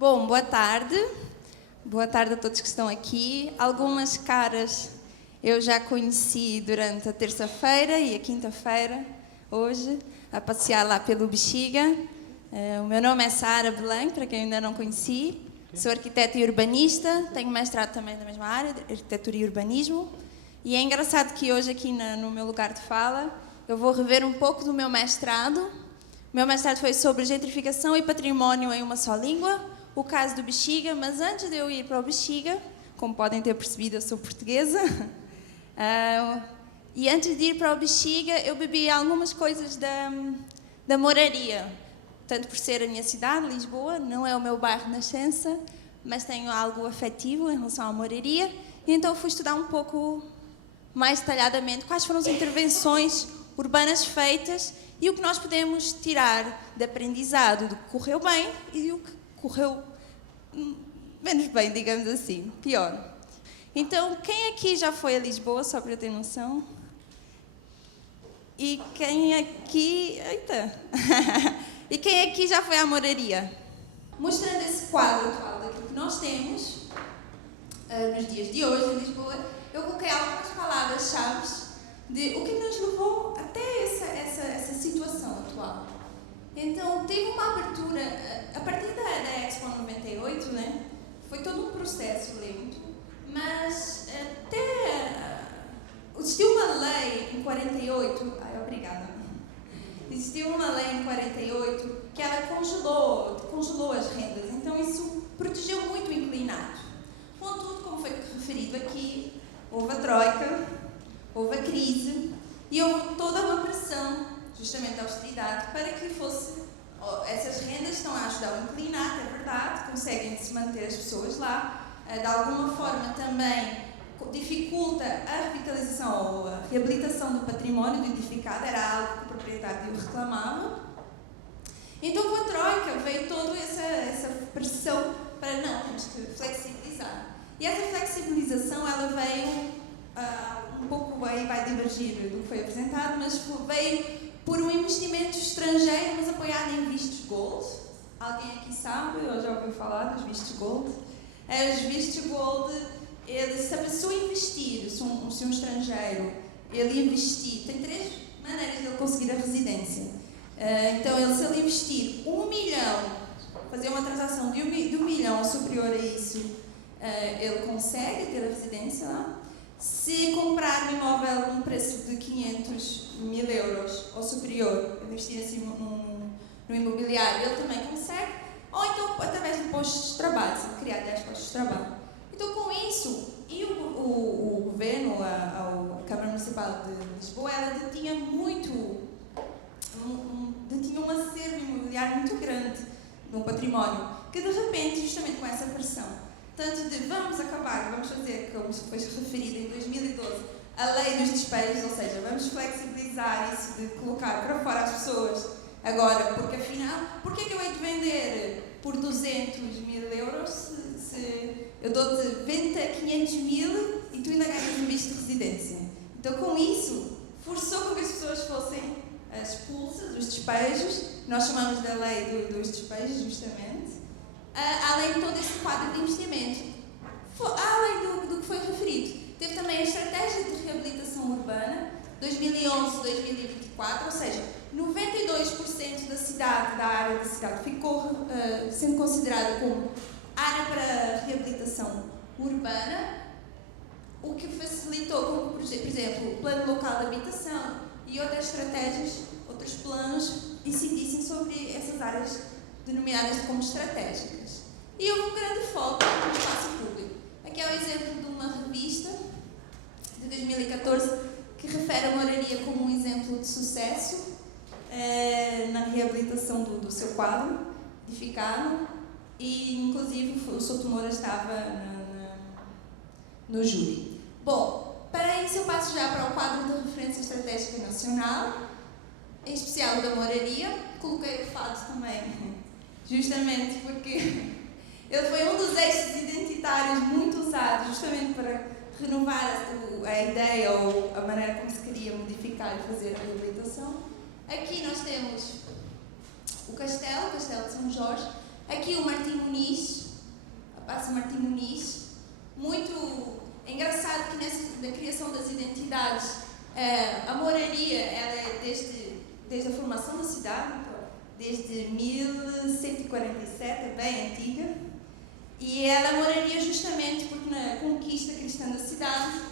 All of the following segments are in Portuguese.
Bom, boa tarde. Boa tarde a todos que estão aqui. Algumas caras eu já conheci durante a terça-feira e a quinta-feira, hoje, a passear lá pelo Bexiga. O meu nome é Sara Belém, para quem ainda não conheci. Sou arquiteta e urbanista, tenho mestrado também na mesma área, de arquitetura e urbanismo. E é engraçado que hoje aqui no meu lugar de fala, eu vou rever um pouco do meu mestrado. O meu mestrado foi sobre gentrificação e património em uma só língua, o caso do Bexiga, mas antes de eu ir para o Bexiga, como podem ter percebido, eu sou portuguesa, e antes de ir para o Bexiga, eu bebi algumas coisas da Moraria, tanto por ser a minha cidade, Lisboa, não é o meu bairro de nascença, mas tenho algo afetivo em relação à Moraria, e então fui estudar um pouco mais detalhadamente quais foram as intervenções urbanas feitas e o que nós podemos tirar de aprendizado do que correu bem e do que correu menos bem, digamos assim, pior. Então, quem aqui já foi a Lisboa, só para ter noção? E quem aqui... Eita! E quem aqui já foi à Moraria? Mostrando esse quadro atual daquilo que nós temos, nos dias de hoje em Lisboa, eu coloquei algumas palavras-chave de o que nos levou até essa situação atual. Então, teve uma abertura, a partir da Expo 98, né? Foi todo um processo lento, mas até existiu uma lei em 48, existiu uma lei em 48 que ela congelou as rendas, então isso protegeu muito o inclinado. Contudo, como foi referido aqui, houve a troika, houve a crise e houve toda uma pressão, justamente a austeridade, para que fosse... essas rendas estão a ajudar o inclinado, é verdade, conseguem se manter as pessoas lá, de alguma forma também dificulta a revitalização ou a reabilitação do património do edificado, era algo que o proprietário reclamava. Então, com a troika veio toda essa pressão para não, temos que flexibilizar. E essa flexibilização, ela veio um pouco, aí vai divergir do que foi apresentado, mas veio por um investimento estrangeiro, mas apoiado em vistos gold. Alguém aqui sabe, ou já ouviu falar dos vistos gold? Os vistos gold, se a pessoa investir, se um estrangeiro, ele investir, tem três maneiras de ele conseguir a residência. Então, se ele investir 1 milhão, fazer uma transação de 1 milhão ou superior a isso, ele consegue ter a residência lá. Se comprar um imóvel a um preço de 500 mil euros ou superior, investir assim no imobiliário, ele também consegue. Ou então, através de postos de trabalho, se ele criar 10 postos de trabalho. Então, com isso, e o governo, a Câmara Municipal de Lisboa, ela detinha detinha um acervo imobiliário muito grande no património, que de repente, justamente com essa pressão, tanto de vamos fazer, como foi referido em 2012, a lei dos despejos, ou seja, vamos flexibilizar isso de colocar para fora as pessoas agora, porque afinal, porquê que eu hei de vender por 200 mil euros se eu dou-te 500 mil e tu ainda ganhas um visto de residência? Então, com isso, forçou com que as pessoas fossem expulsas dos despejos, nós chamamos da lei dos despejos, justamente, além de todo esse quadro de investimento. Além do que foi referido, teve também a estratégia de reabilitação urbana 2011-2024, ou seja, 92% da área da cidade ficou sendo considerada como área para reabilitação urbana, o que facilitou com que, por exemplo, o plano local de habitação e outras estratégias, outros planos, incidissem sobre essas áreas denominadas como estratégicas. E houve um grande foco no espaço público. Aqui é o exemplo de uma revista de 2014 que refere a Moraria como um exemplo de sucesso na reabilitação do seu quadro edificado e, inclusive, o Souto Moura estava no júri. Bom, para isso eu passo já para o quadro de referência estratégica nacional, em especial o da Moraria. Coloquei o fado também, justamente porque ele foi um dos eixos identitários muito usados justamente para renovar a ideia ou a maneira como se queria modificar e fazer a reabilitação. Aqui nós temos o Castelo de São Jorge, aqui o Martim Muniz, Paço Martim Muniz. Muito engraçado que na criação das identidades, a moraria, ela é desde a formação da cidade, desde 1147, é bem antiga, e ela moraria justamente porque na conquista cristã da cidade,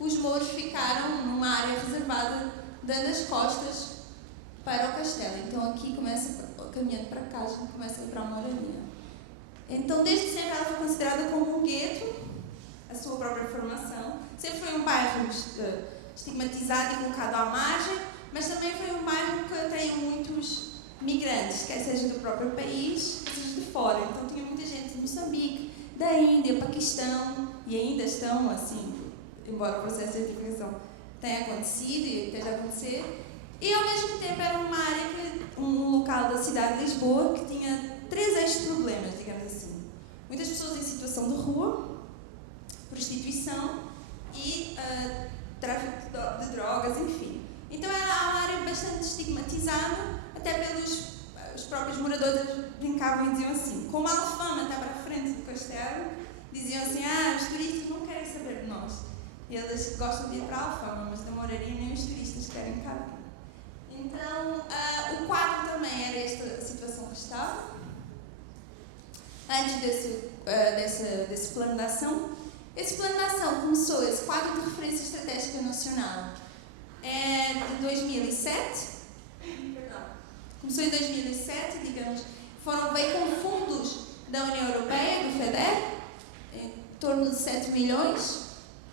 os mouros ficaram numa área reservada, dando as costas para o castelo. Então aqui começa, caminhando para cá, a gente começa a ir para a moraria. Então desde sempre ela foi considerada como um gueto, a sua própria formação. Sempre foi um bairro estigmatizado e colocado à margem, mas também foi um bairro que atraiu muitos migrantes, quer seja do próprio país, quer seja de fora. Então tinha muita gente de Moçambique, da Índia, Paquistão, e ainda estão assim, embora o processo de identificação tenha acontecido e esteja a acontecer. E ao mesmo tempo era uma área, um local da cidade de Lisboa que tinha 3 eixos de problemas, digamos assim. Muitas pessoas em situação de rua, prostituição e tráfico de drogas, enfim. Então era uma área bastante estigmatizada, até pelos os próprios moradores brincavam e diziam assim, com mala fama até para a frente do castelo, diziam assim, os turistas não querem saber de nós. Eles gostam de ir para a Alfama, mas da moraria nem os turistas querem cá vir. Então, o quadro também era esta situação que estava. Antes desse plano de ação, esse plano de ação começou, esse quadro de referência estratégica nacional é de 2007. Começou em 2007, digamos, veio com fundos da União Europeia, do FEDER, em torno de 7 milhões,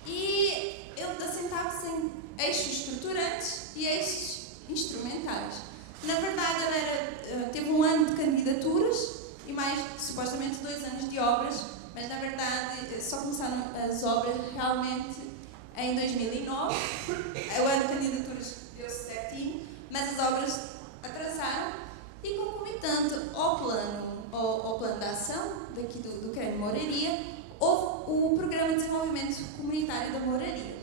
e ele assentava-se em eixos estruturantes e eixos instrumentais. Na verdade, ele teve um ano de candidaturas e mais, supostamente, 2 anos de obras, mas na verdade só começaram as obras realmente em 2009. O ano de candidaturas deu-se certinho, mas as obras atrasaram e, concomitante ao plano de ação daqui do CREM Moraria, houve o Programa de Desenvolvimento Comunitário da Moraria.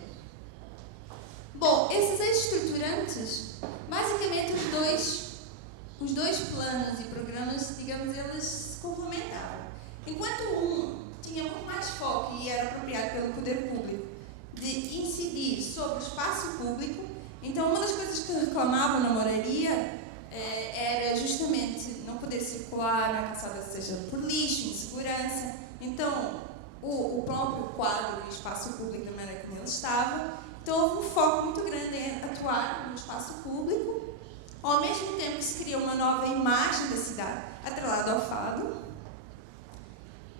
Bom, esses estruturantes, basicamente os dois planos e programas, digamos, eles se complementavam. Enquanto um tinha muito mais foco e era apropriado pelo poder público de incidir sobre o espaço público, então uma das coisas que reclamavam na moraria era justamente não poder circular na calçada, seja por lixo, insegurança. Então, o próprio quadro e o espaço público da maneira como ele estava, então houve um foco muito grande em atuar no espaço público, ao mesmo tempo que se cria uma nova imagem da cidade, atrelada ao fado,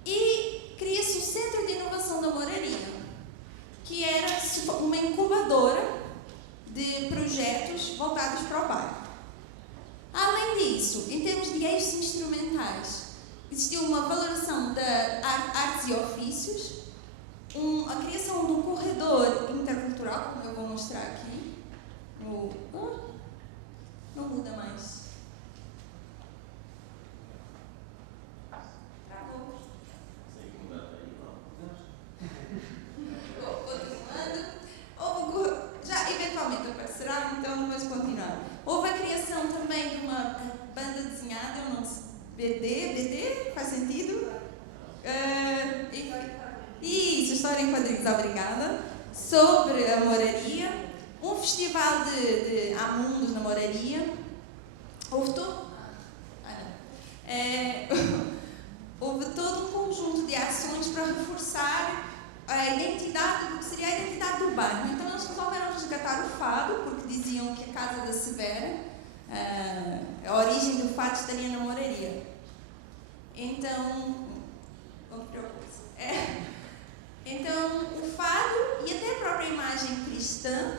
e cria-se o Centro de Inovação da Moraria, que era uma incubadora de projetos voltados para o bairro. Além disso, em termos de eixos instrumentais, existiu uma valorização de artes e ofícios, a criação de um corredor intercultural, como eu vou mostrar aqui. Não muda mais. Travou. Continuando. Já eventualmente aparecerá, então vamos continuar. Houve a criação também de uma banda desenhada, eu não sei, BD, faz sentido? Isso, História em Quadrinhos, obrigada. Sobre a moraria, um festival de Amundos na moraria. Houve houve todo um conjunto de ações para reforçar a identidade, do que seria a identidade do bairro. Então eles resolveram resgatar o fado, porque diziam que a Casa da Severa, a origem do fado estaria na moraria. Então, então o fado e até a própria imagem cristã,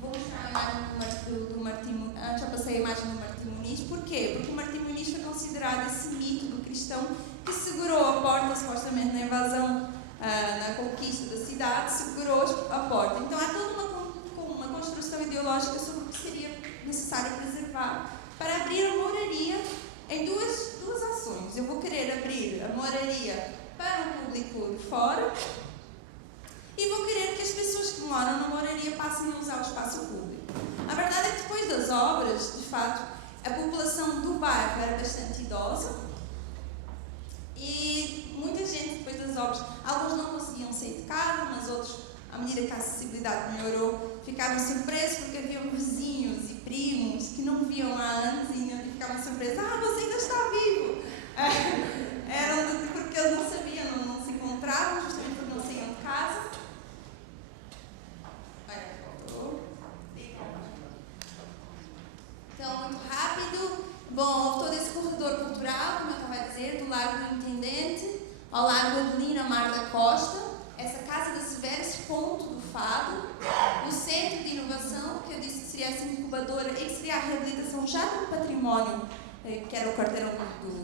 vou mostrar a imagem do Martim Muniz, já passei a imagem do Martim Muniz, por quê? Porque o Martim Muniz foi considerado esse mito do cristão que segurou a porta, supostamente na invasão, na conquista da cidade, segurou a porta. Então há toda uma construção ideológica sobre o que seria necessário preservar para abrir a moraria em duas ações. Eu vou querer abrir a moraria para o público de fora e vou querer que as pessoas que moram na moraria passem a usar o espaço público. A verdade é que depois das obras, de fato, a população do bairro era bastante idosa e muita gente depois das ficaram surpresos porque haviam vizinhos e primos que não viam há anos e ficavam surpresos. Você ainda está vivo! Porque eles não sabiam, não se encontravam, justamente porque não saíam de casa. Então, muito rápido. Bom, houve todo esse corredor cultural, como eu estava a dizer, do Largo do Intendente ao Largo Adelina Mar da Costa, essa Casa da Severa, esse ponto do fado, o Centro de Inovação, que eu disse que seria essa incubadora, e que seria a reabilitação já do património, que era o quarteirão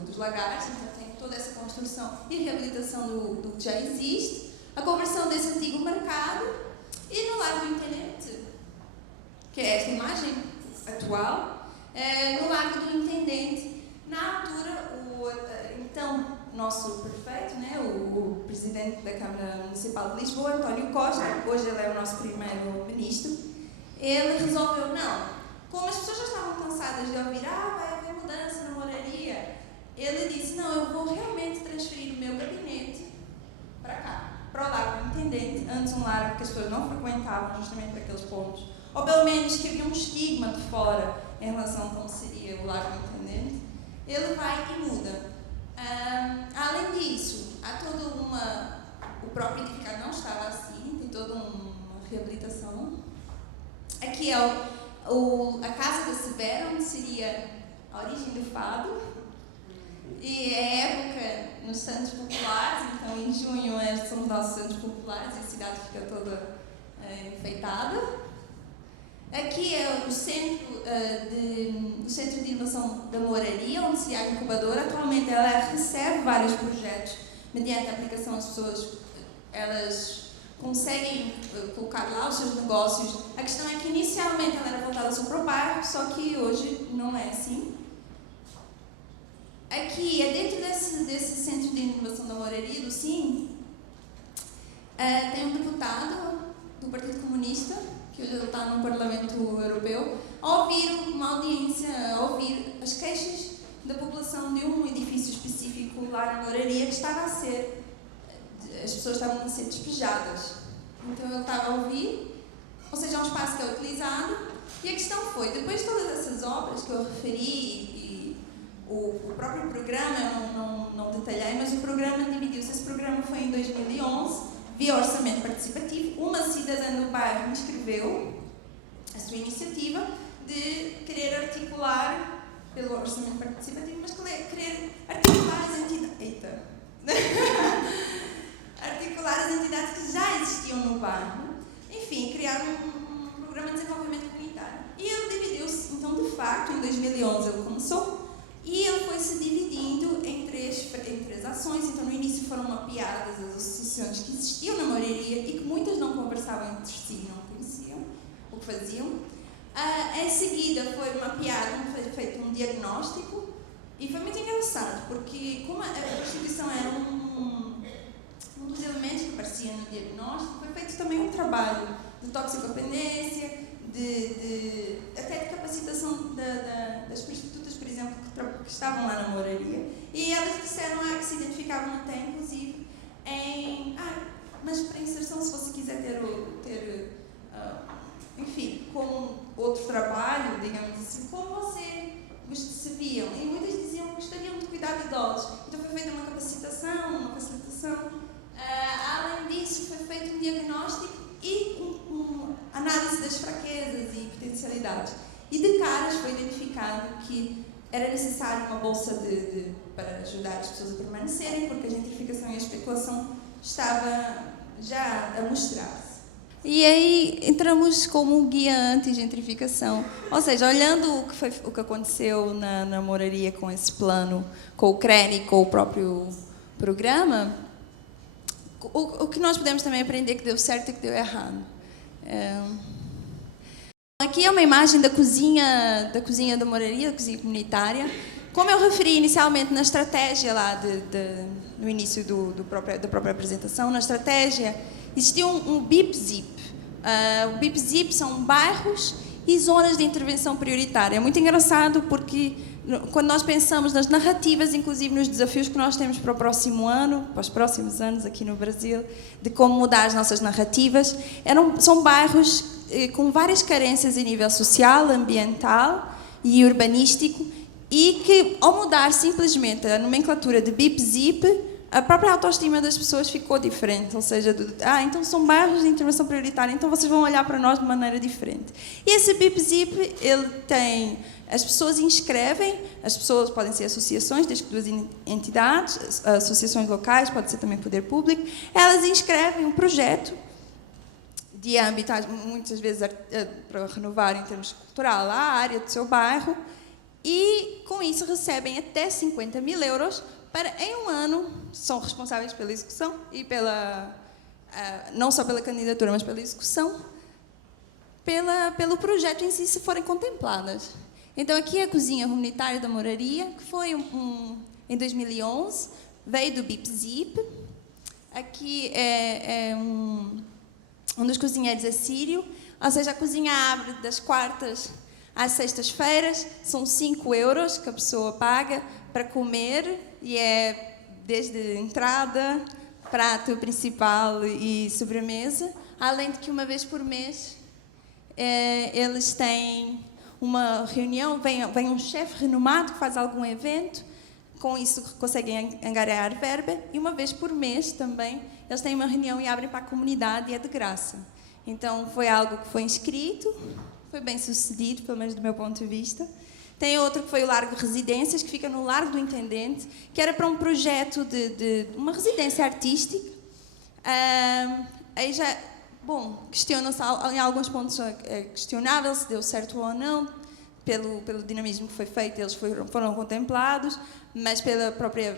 dos Lagares, então tem toda essa construção e reabilitação do que já existe, a conversão desse antigo mercado, e no Largo do Intendente, que é esta imagem atual, no Largo do Intendente, na altura, então nosso prefeito, né, o presidente da Câmara Municipal de Lisboa, António Costa, hoje ele é o nosso primeiro-ministro, ele resolveu, não, como as pessoas já estavam cansadas de ouvir, vai haver mudança na moraria, ele disse, não, eu vou realmente transferir o meu gabinete para cá, para o Largo do Intendente, antes um largo que as pessoas não frequentavam justamente para aqueles pontos, ou pelo menos que havia um estigma de fora em relação a como seria o Largo do Intendente, ele vai e muda. Além disso, há toda o próprio edificado não estava assim, tem toda uma reabilitação. Aqui é a Casa da Severa, onde seria a origem do fado, e é época nos Santos Populares, então em junho são os nossos Santos Populares e a cidade fica toda enfeitada. Aqui é o Centro de Inovação da Moraria, onde se há a incubadora. Atualmente ela recebe vários projetos, mediante a aplicação as pessoas, elas conseguem colocar lá os seus negócios. A questão é que inicialmente ela era voltada só para o bairro, só que hoje não é assim. Aqui, dentro desse Centro de Inovação da Moraria, do SIM, tem um deputado do Partido Comunista, que hoje ele está no Parlamento Europeu, a ouvir uma audiência, a ouvir as queixas da população de um edifício específico lá na moraria que estava a ser, as pessoas estavam a ser despejadas. Então ele estava a ouvir, ou seja, é um espaço que é utilizado, e a questão foi, depois de todas essas obras que eu referi, e o próprio programa, eu não detalhei, mas o programa dividiu-se, esse programa foi em 2011, via orçamento participativo, uma cidadã do bairro inscreveu a sua iniciativa de querer articular, pelo orçamento participativo, mas querer articular as entidades, articular as entidades que já existiam no bairro, enfim, criar um programa de desenvolvimento comunitário. E ele dividiu-se, então, de facto, em 2011 ele começou, e ele foi se dividindo em três ações. Então, no início foram mapeadas as associações que existiam na moraria e que muitas não conversavam entre si, não conheciam o que faziam. Em seguida, foi mapeado, foi feito um diagnóstico e foi muito engraçado, porque como a prostituição era um dos elementos que aparecia no diagnóstico, foi feito também um trabalho de toxicodependência, até de capacitação das prostitutas, por exemplo, que estavam lá na moraria. E elas disseram que se identificavam até, inclusive, mas para inserção, se você quiser enfim, com outro trabalho, digamos assim, como se viam. E muitas diziam que gostariam de cuidar de idosos. Então foi feita uma capacitação, uma facilitação. Além disso, foi feito um diagnóstico e uma análise das fraquezas e potencialidades. E de caras foi identificado que era necessário uma bolsa para ajudar as pessoas a permanecerem, porque a gentrificação e a especulação estava já a mostrar-se. E aí entramos como um guia anti-gentrificação, ou seja, olhando o que aconteceu na moraria com esse plano, com o CREN e com o próprio programa, o que nós podemos também aprender que deu certo e que deu errado. Aqui é uma imagem da cozinha da moraria, da cozinha comunitária. Como eu referi inicialmente na estratégia lá no início da própria apresentação, na estratégia existia um BIP-ZIP. O BIP-ZIP são bairros e zonas de intervenção prioritária. É muito engraçado porque quando nós pensamos nas narrativas, inclusive nos desafios que nós temos para o próximo ano, para os próximos anos aqui no Brasil, de como mudar as nossas narrativas, são bairros com várias carências a nível social, ambiental e urbanístico, e que, ao mudar simplesmente a nomenclatura de BIP-ZIP, a própria autoestima das pessoas ficou diferente, ou seja, então são bairros de intervenção prioritária, então vocês vão olhar para nós de maneira diferente. E esse BIP-ZIP, ele tem... As pessoas inscrevem, as pessoas podem ser associações, desde que duas entidades, associações locais, pode ser também poder público, elas inscrevem um projeto de âmbito, muitas vezes para renovar em termos cultural a área do seu bairro, e com isso recebem até 50 mil euros para, em um ano, são responsáveis pela execução e não só pela candidatura, mas pela execução, pelo projeto em si, se forem contempladas. Então, aqui é a cozinha comunitária da Moraria, que foi em 2011, veio do BIP-ZIP. Aqui um dos cozinheiros é sírio, ou seja, a cozinha abre das quartas às sextas-feiras, são 5 euros que a pessoa paga para comer, e é desde entrada, prato principal e sobremesa, além de que uma vez por mês eles têm uma reunião, vem um chefe renomado que faz algum evento, com isso conseguem angariar verba, e uma vez por mês também eles têm uma reunião e abrem para a comunidade, e é de graça. Então foi algo que foi inscrito, foi bem sucedido, pelo menos do meu ponto de vista. Tem outro que foi o Largo Residências, que fica no Largo do Intendente, que era para um projeto de uma residência artística. Aí já, questiona-se em alguns pontos, é questionável se deu certo ou não, pelo dinamismo que foi feito, eles foram contemplados, mas pela própria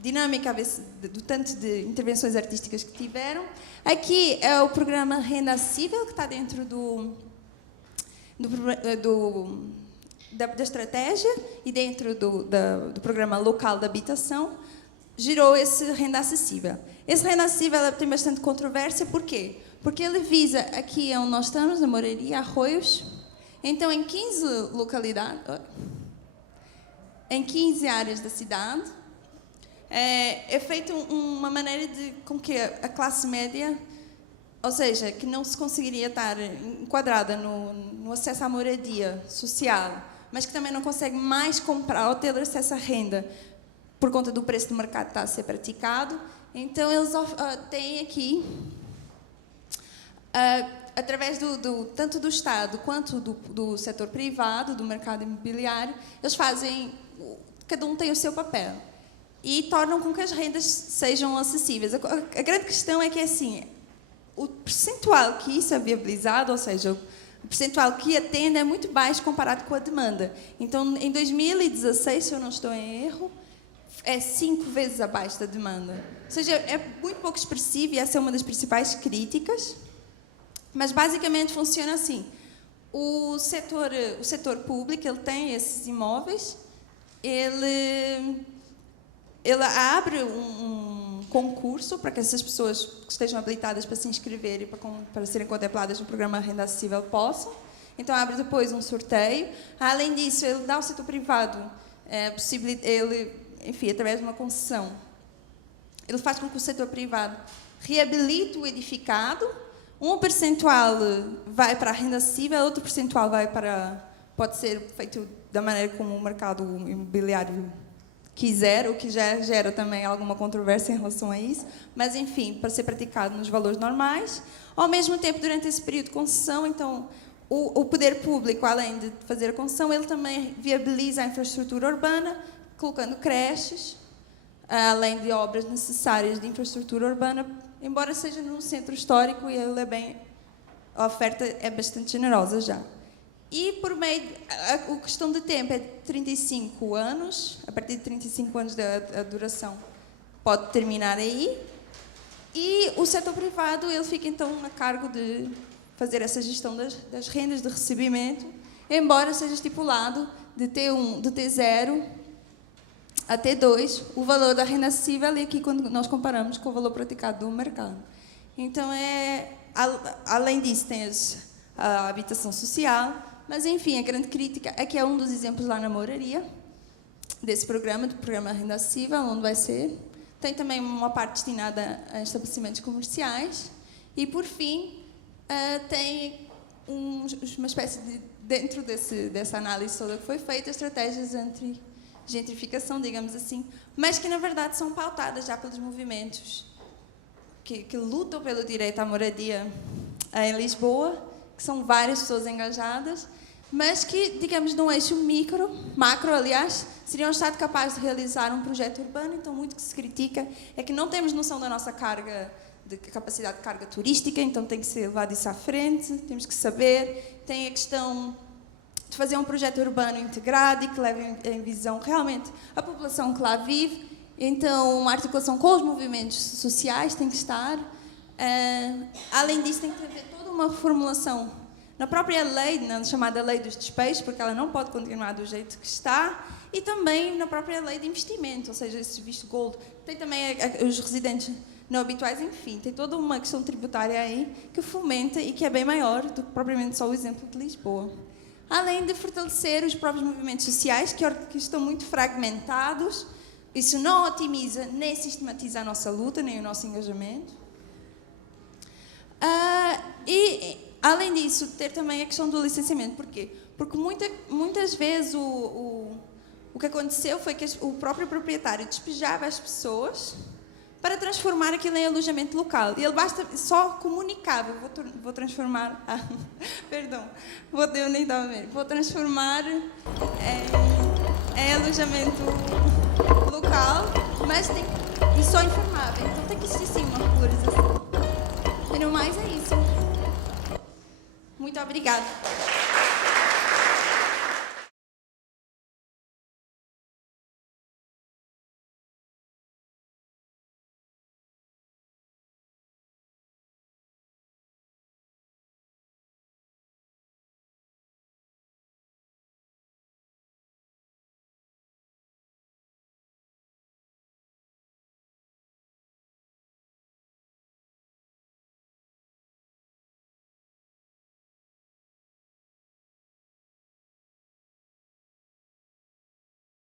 dinâmica do tanto de intervenções artísticas que tiveram. Aqui é o programa Renda Acessível, que está dentro da estratégia e dentro do programa local de habitação, gerou esse Renda Acessível. Esse Renda Acessível tem bastante controvérsia, por quê? Porque ele visa, aqui onde nós estamos, na Moraria, Arroios, então em 15 localidades, em 15 áreas da cidade, é feita uma maneira com que a classe média, ou seja, que não se conseguiria estar enquadrada no acesso à moradia social, mas que também não consegue mais comprar ou ter acesso à renda por conta do preço do mercado que está a ser praticado. Então, eles têm aqui, através tanto do Estado quanto do setor privado, do mercado imobiliário, eles fazem, cada um tem o seu papel, e tornam com que as rendas sejam acessíveis. A grande questão é que, assim, o percentual que isso é viabilizado, ou seja, o percentual que atende é muito baixo comparado com a demanda. Então, em 2016, se eu não estou em erro, é 5 vezes abaixo da demanda. Ou seja, é muito pouco expressivo, e essa é uma das principais críticas. Mas, basicamente, funciona assim. O setor público, ele tem esses imóveis, ele abre um concurso para que essas pessoas que estejam habilitadas para se inscrever e para serem contempladas no programa Renda Acessível possam. Então, abre depois um sorteio. Além disso, ele dá ao setor privado através de uma concessão, ele faz com que o setor privado reabilite o edificado. Um percentual vai para a renda acessível, outro percentual pode ser feito da maneira como o mercado imobiliário quiser, o que já gera também alguma controvérsia em relação a isso, mas, enfim, para ser praticado nos valores normais. Ao mesmo tempo, durante esse período de concessão, então, o poder público, além de fazer a concessão, ele também viabiliza a infraestrutura urbana, colocando creches, além de obras necessárias de infraestrutura urbana, embora seja num centro histórico, e a oferta é bastante generosa já. E, por meio... A questão de tempo é 35 anos. A partir de 35 anos da duração pode terminar aí. E o setor privado, ele fica, então, a cargo de fazer essa gestão das rendas de recebimento, embora seja estipulado de T1, de T0 a T2, o valor da renda acessível, e aqui quando nós comparamos com o valor praticado do mercado. Então, além disso, tem a habitação social. Mas, enfim, a grande crítica é que é um dos exemplos lá na Mouraria, desse programa, do programa Renda Acessível, onde vai ser. Tem também uma parte destinada a estabelecimentos comerciais. E, por fim, tem uma espécie de, dentro dessa análise toda que foi feita, estratégias anti-gentrificação, digamos assim, mas que, na verdade, são pautadas já pelos movimentos que lutam pelo direito à moradia em Lisboa, que são várias pessoas engajadas, mas que, digamos, num eixo macro, aliás, seria um Estado capaz de realizar um projeto urbano. Então, muito que se critica é que não temos noção da nossa capacidade de carga turística, então tem que ser levado isso à frente, temos que saber. Tem a questão de fazer um projeto urbano integrado e que leve em visão realmente a população que lá vive. Então, uma articulação com os movimentos sociais tem que estar. Além disso, tem que haver toda uma reformulação na própria lei, na chamada lei dos despejos, porque ela não pode continuar do jeito que está, e também na própria lei de investimento, ou seja, esse visto gold. Tem também os residentes não habituais, enfim, tem toda uma questão tributária aí que fomenta e que é bem maior do que propriamente só o exemplo de Lisboa. Além de fortalecer os próprios movimentos sociais, que estão muito fragmentados. Isso não otimiza nem sistematiza a nossa luta, nem o nosso engajamento. E, além disso, ter também a questão do licenciamento. Por quê? Porque muitas vezes o que aconteceu foi que o próprio proprietário despejava as pessoas para transformar aquilo em alojamento local. E ele só comunicava, vou transformar... perdão, eu nem estava vendo. Vou transformar em alojamento local, mas e só informava. Então tem que existir sim uma regularização. E no mais é isso. Muito obrigada.